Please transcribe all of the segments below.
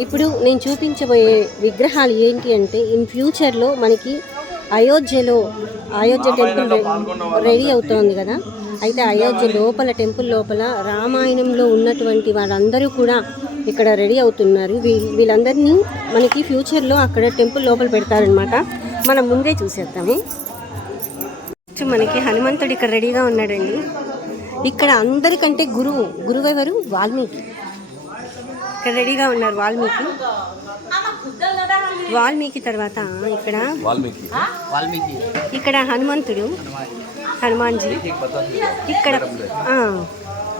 ఇప్పుడు నేను చూపించబోయే విగ్రహాలు ఏంటి అంటే ఇన్ ఫ్యూచర్లో మనకి అయోధ్యలో అయోధ్య టెంపుల్ రెడీ అవుతోంది కదా? అయితే అయోధ్య లోపల టెంపుల్ లోపల రామాయణంలో ఉన్నటువంటి వాళ్ళందరూ కూడా ఇక్కడ రెడీ అవుతున్నారు. వీ- వీళ్ళందరినీ మనకి ఫ్యూచర్లో అక్కడ టెంపుల్ లోపల పెడతారనమాట మనం ముందే చూసేద్దాము. నెక్స్ట్ మనకి హనుమంతుడు ఇక్కడ రెడీగా ఉన్నాడండి. ఇక్కడ అందరికంటే గురువు గురువు ఎవరు వాల్మీకి. ఇక్కడ రెడీగా ఉన్నారు వాల్మీకి. వాల్మీకి తర్వాత ఇక్కడ. ఇక్కడ హనుమంతుడు హనుమాన్జీ. ఇక్కడ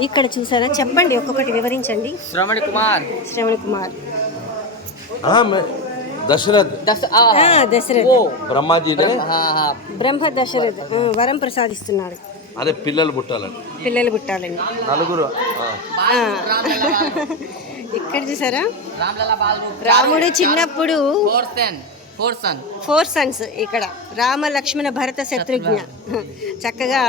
ఇక్కడ చూసారా? చెప్పండి ఒక్కొక్కటి వివరించండి. శ్రవణ్ కుమార్. శ్రవణ్ కుమార్. దశరథ్. దశరథ్. బ్రహ్మాజీ బ్రహ్మ దశరథ్. వరం ప్రసాదిస్తున్నాడు అదే పిల్లలు పుట్టాలండి పిల్లలు పుట్టాలండి నలుగురు ఇక్కడ చూసారా? రాముడు చిన్నప్పుడు ఫోర్ ఫోర్ సన్స్ ఇక్కడ. రామ లక్ష్మణ భరత శత్రుఘ్న. చక్కగా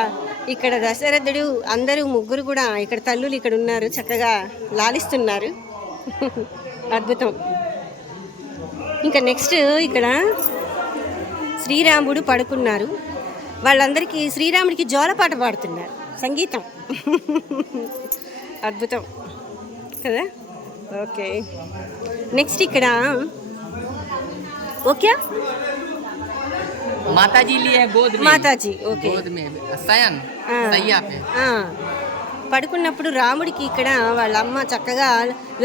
ఇక్కడ దశరథుడు అందరూ ముగ్గురు కూడా ఇక్కడ తల్లులు ఇక్కడ ఉన్నారు. చక్కగా లాలిస్తున్నారు. అద్భుతం. ఇంకా నెక్స్ట్ ఇక్కడ శ్రీరాముడు పడుకున్నారు. వాళ్ళందరికీ శ్రీరాముడికి జోలపాట పాడుతున్నారు. సంగీతం. అద్భుతం. కదా? ఓకే నెక్స్ట్ ఇక్కడ ఓకే माता जी लिए है गोद में మాతాజీ ఓకే गोद में शयन हाँ। सैया पे ఆ, పడుకున్నప్పుడు రాముడికి ఇక్కడ వాళ్ళ అమ్మ చక్కగా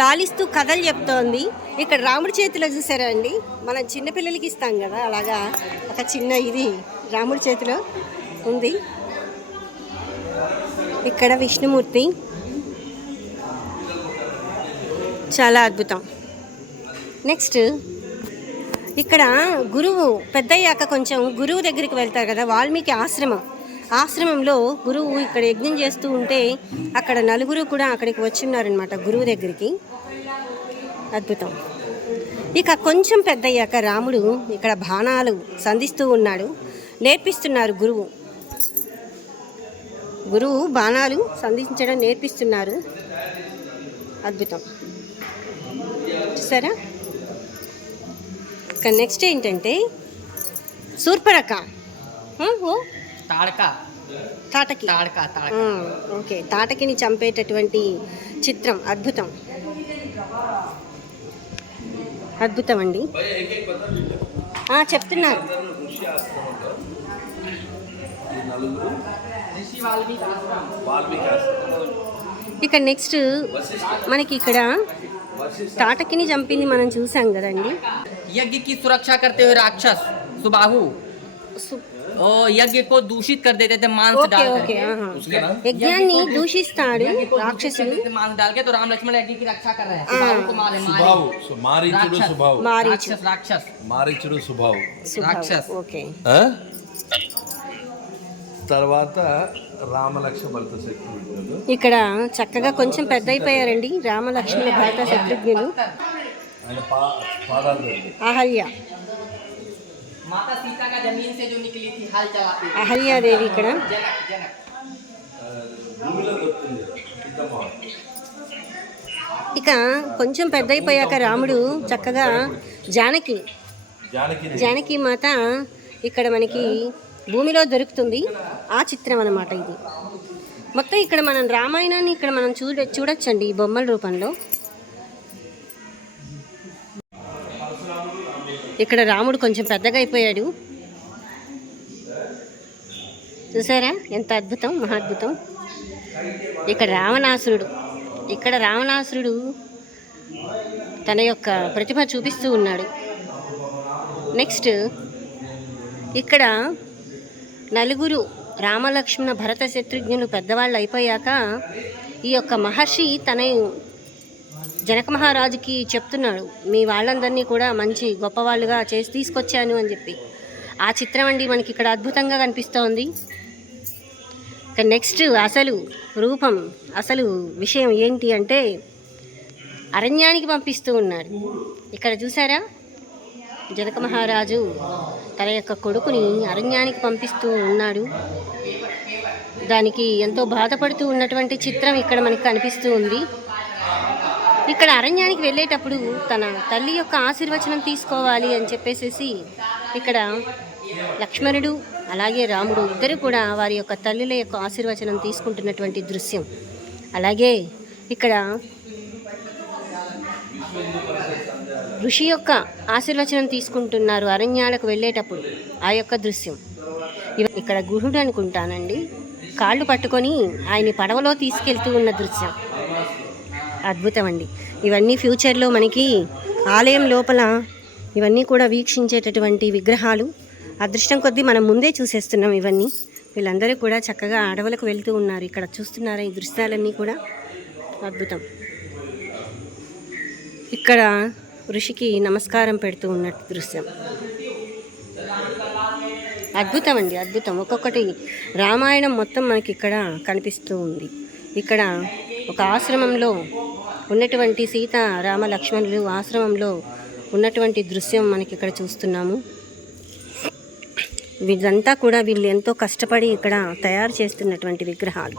లాలిస్తూ కథలు చెప్తోంది ఇక్కడ రాముడి చేతిలో చూసారా అండి మనం చిన్నపిల్లలకి ఇస్తాం కదా అలాగా ఒక చిన్న ఇది రాముడి చేతిలో ఉంది ఇక్కడ విష్ణుమూర్తి చాలా అద్భుతం. నెక్స్ట్ ఇక్కడ గురువు పెద్దయ్యాక కొంచెం గురువు దగ్గరికి వెళ్తారు కదా వాల్మీకి ఆశ్రమం. ఆశ్రమంలో గురువు ఇక్కడ యజ్ఞం చేస్తూ ఉంటే అక్కడ నలుగురు కూడా అక్కడికి వచ్చి ఉన్నారనమాట గురువు దగ్గరికి. అద్భుతం. ఇక కొంచెం పెద్దయ్యాక రాముడు ఇక్కడ బాణాలు సంధిస్తూ ఉన్నాడు నేర్పిస్తున్నారు గురువు. గురువు బాణాలు సంధించడం నేర్పిస్తున్నారు. అద్భుతం. చూసారా? ఇక నెక్స్ట్ ఏంటంటే సూర్పరక తాడక. తాటకి. ఓకే. తాటకిని చంపేటటువంటి చిత్రం అద్భుతం. అద్భుతం అండి. చెప్తున్నారు. ఇక నెక్స్ట్ మనకి ఇక్కడ తాటకిని చంపింది మనం చూసాం కదండి यज्ञ की सुरक्षा करते हुए राक्षस सुबाहु సు- ओ यज्ञ को दूषित कर देते थे मांस ఓకే डाल ఓకే करके ఆహా. उसके नाम యజ్ఞాన్ని దూషిస్తాడు यज्ञ को दूषित कर రాక్షసుడు देते थे मांस डाल के तो राम लक्ष्मण यज्ञ की रक्षा कर रहे हैं सुबाहु को मारे సుభావు मारे సు- మారీచుడు రాక్షస్. సుభావు మారీచు राक्षस राक्षस మారీచుడు సుభావు సుభావ్. రాక్షస్. ఓకే ఆ? తర్వాత రామలక్ష్మ భరత శత్రుఘ్నులు ఇక్కడ చక్కగా కొంచెం పెద్ద అయిపోయారండి రామలక్ష్మణ భరత శత్రుఘ్నులు. అహల్య. అహల్యాదేవి ఇక్కడ. ఇక కొంచెం పెద్ద అయిపోయాక రాముడు చక్కగా జానకి. జానకి మాత ఇక్కడ మనకి భూమిలో దొరుకుతుంది. ఆ చిత్రం అన్నమాట ఇది. మొత్తం ఇక్కడ మనం రామాయణాన్ని ఇక్కడ మనం చూడ చూడొచ్చండి ఈ బొమ్మల రూపంలో. ఇక్కడ రాముడు కొంచెం పెద్దగా అయిపోయాడు. చూసారా? ఎంత అద్భుతం మహాద్భుతం ఇక్కడ రావణాసురుడు ఇక్కడ రావణాసురుడు తన యొక్క ప్రతిభ చూపిస్తూ ఉన్నాడు. నెక్స్ట్ ఇక్కడ నలుగురు రామలక్ష్మణ భరత శత్రుఘ్నులు పెద్దవాళ్ళు అయిపోయాక ఈ యొక్క మహర్షి తన జనక మహారాజుకి చెప్తున్నాడు మీ వాళ్ళందరినీ కూడా మంచి గొప్పవాళ్ళుగా చేసి తీసుకొచ్చాను అని చెప్పి. ఆ చిత్రం అండి మనకి ఇక్కడ అద్భుతంగా కనిపిస్తోంది. ఇక నెక్స్ట్ అసలు రూపం అసలు విషయం ఏంటి అంటే అరణ్యానికి పంపిస్తూ ఉన్నాడు ఇక్కడ చూసారా? జనక మహారాజు తన యొక్క కొడుకుని అరణ్యానికి పంపిస్తూ ఉన్నాడు. దానికి ఎంతో బాధపడుతూ ఉన్నటువంటి చిత్రం ఇక్కడ మనకి కనిపిస్తూ ఉంది. ఇక్కడ అరణ్యానికి వెళ్ళేటప్పుడు తన తల్లి యొక్క ఆశీర్వచనం తీసుకోవాలి అని చెప్పేసి ఇక్కడ లక్ష్మణుడు అలాగే రాముడు ఇద్దరు కూడా వారి యొక్క తల్లుల యొక్క ఆశీర్వచనం తీసుకుంటున్నటువంటి దృశ్యం. అలాగే ఇక్కడ ఋషి యొక్క ఆశీర్వచనం తీసుకుంటున్నారు అరణ్యాలకు వెళ్ళేటప్పుడు. ఆ యొక్క దృశ్యం. ఇక్కడ గుహుడు అనుకుంటానండి. కాళ్ళు పట్టుకొని ఆయన పడవలో తీసుకెళ్తూ ఉన్న దృశ్యం. అద్భుతం అండి ఇవన్నీ ఫ్యూచర్లో మనకి ఆలయం లోపల ఇవన్నీ కూడా వీక్షించేటటువంటి విగ్రహాలు. అదృష్టం కొద్దీ మనం ముందే చూసేస్తున్నాం ఇవన్నీ. వీళ్ళందరూ కూడా చక్కగా అడవులకు వెళ్తూ ఉన్నారు. ఇక్కడ చూస్తున్నారా ఈ దృశ్యాలన్నీ కూడా? అద్భుతం. ఇక్కడ ఋషికి నమస్కారం పెడుతూ ఉన్నట్టు దృశ్యం. అద్భుతం అండి అద్భుతం. ఒక్కొక్కటి రామాయణం మొత్తం మనకి ఇక్కడ కనిపిస్తూ ఉంది. ఇక్కడ ఒక ఆశ్రమంలో ఉన్నటువంటి సీత రామ లక్ష్మణులు ఆశ్రమంలో ఉన్నటువంటి దృశ్యం మనకి ఇక్కడ చూస్తున్నాము. వీళ్ళంతా కూడా వీళ్ళు ఎంతో కష్టపడి ఇక్కడ తయారు చేస్తున్నటువంటి విగ్రహాలు.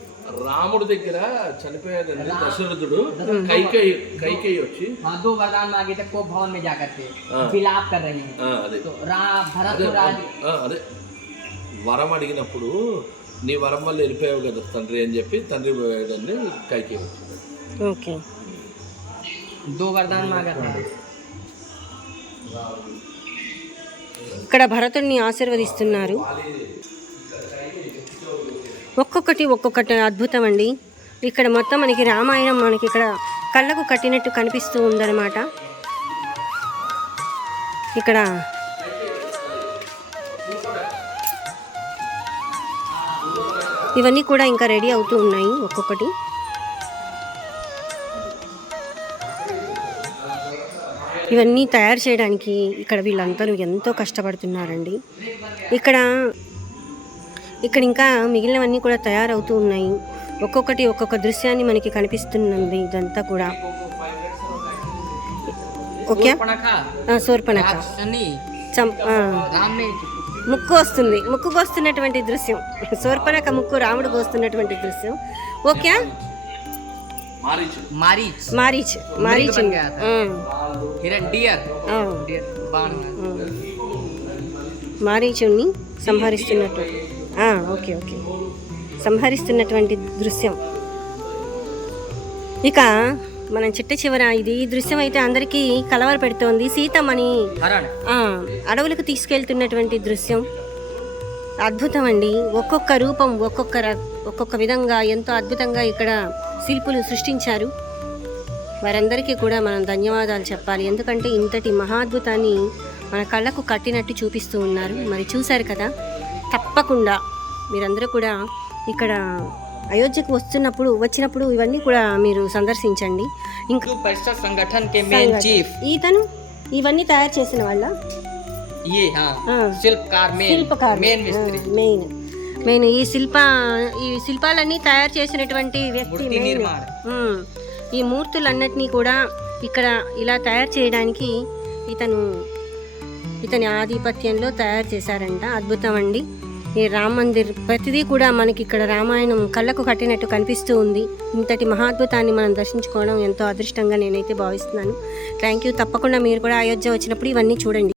రాముడి దగ్గర చనిపోయాడండి దశరథుడు కైకేయి కైకేయి వచ్చి हाँ दो वरदान मांगे थे को भवन में जाकर के हाँ। विलाप कर रहे हैं ఆ, అదే तो राम भरत అదే और राज ఆ, అదే వరం అడిగినప్పుడు నీ వరం వల్ల వెళ్ళిపోయావు కదా తండ్రి అని చెప్పి తండ్రి పోయాడని కైకేయి వచ్చింది ఓకే दो वरदान मांगा था ఇక్కడ భరతుడిని ఆశీర్వదిస్తున్నారు ఒక్కొక్కటి ఒక్కొక్కటి అద్భుతం అండి ఇక్కడ మొత్తం మనకి రామాయణం మనకి ఇక్కడ కళ్ళకు కట్టినట్టు కనిపిస్తూ ఉందన్నమాట. ఇక్కడ ఇవన్నీ కూడా ఇంకా రెడీ అవుతూ ఉన్నాయి ఒక్కొక్కటి. ఇవన్నీ తయారు చేయడానికి ఇక్కడ వీళ్ళందరూ ఎంతో కష్టపడుతున్నారండి. ఇక్కడ ఇక్కడ ఇంకా మిగిలినవన్నీ కూడా తయారవుతూ ఉన్నాయి. ఒక్కొక్కటి ఒక్కొక్క దృశ్యాన్ని మనకి కనిపిస్తున్నది ఇదంతా కూడా. ఓకే? సూర్పణక. ముక్కు వస్తుంది. ముక్కు కోస్తున్నటువంటి దృశ్యం. సూర్పణక ముక్కు రాముడు కోస్తున్నటువంటి దృశ్యం. Okay? Marich. Marich. సంహరిస్తున్నట్టు. Okay okay. సంహరిస్తున్నటువంటి దృశ్యం. ఇక మనం చిట్ట చివర ఇది ఈ దృశ్యం అయితే అందరికీ కలవర పెడుతోంది. సీతమ్మని అడవులకు తీసుకెళ్తున్నటువంటి దృశ్యం. అద్భుతం అండి ఒక్కొక్క రూపం ఒక్కొక్క ఒక్కొక్క విధంగా ఎంతో అద్భుతంగా ఇక్కడ శిల్పులు సృష్టించారు. వారందరికీ కూడా మనం ధన్యవాదాలు చెప్పాలి. ఎందుకంటే ఇంతటి మహాద్భుతాన్ని మన కళ్ళకు కట్టినట్టు చూపిస్తూ ఉన్నారు. మరి చూశారు కదా? తప్పకుండా. మీరందరూ కూడా ఇక్కడ అయోధ్యకు వస్తున్నప్పుడు వచ్చినప్పుడు ఇవన్నీ కూడా మీరు సందర్శించండి. ఇంకా ఇవన్నీ తయారు చేసిన వాళ్ళ? మెయిన్ మెయిన్ ఈ శిల్ప ఈ శిల్పాలన్నీ తయారు చేసినటువంటి వ్యక్తి మెయిన్ ఈ మూర్తులన్నిటినీ కూడా ఇక్కడ ఇలా తయారు చేయడానికి ఇతను ఇతని ఆధిపత్యంలో తయారు చేశారంట. అద్భుతం అండి. ఈ రామ మందిర్ ప్రతిదీ కూడా మనకి ఇక్కడ రామాయణం కళ్ళకు కట్టినట్టు కనిపిస్తూ ఉంది. ఇంతటి మహాద్భుతాన్ని మనం దర్శించుకోవడం ఎంతో అదృష్టంగా నేనైతే భావిస్తున్నాను. థ్యాంక్ యూ తప్పకుండా మీరు కూడా అయోధ్య వచ్చినప్పుడు ఇవన్నీ చూడండి.